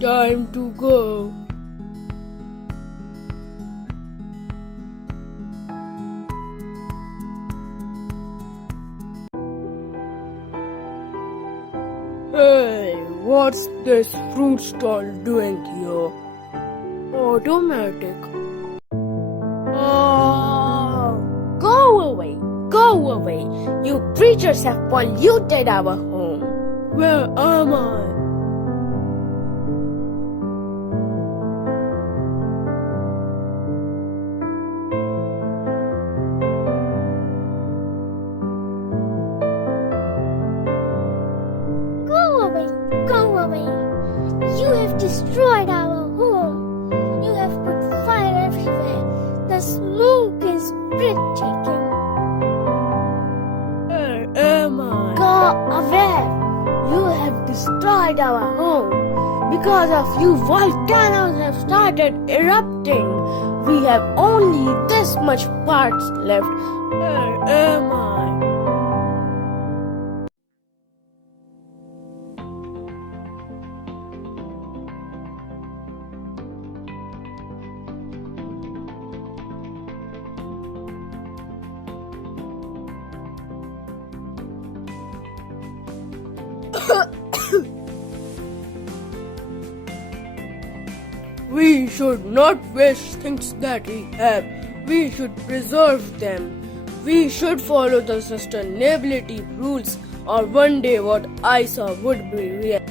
Time to go. Hey, what's this fruit stall doing here? Automatic. Go away! Go away! You creatures have polluted our home. Where am I? Go away! Go away! You have destroyed our home. You have put fire everywhere. The smoke is breathtaking. Where am I? Go away! You have destroyed our home. Because of you, volcanoes have started erupting. We have only this much parts left. Where am I? We should not waste things that we have. We should preserve them. We should follow the sustainability rules, or one day what I saw would be real.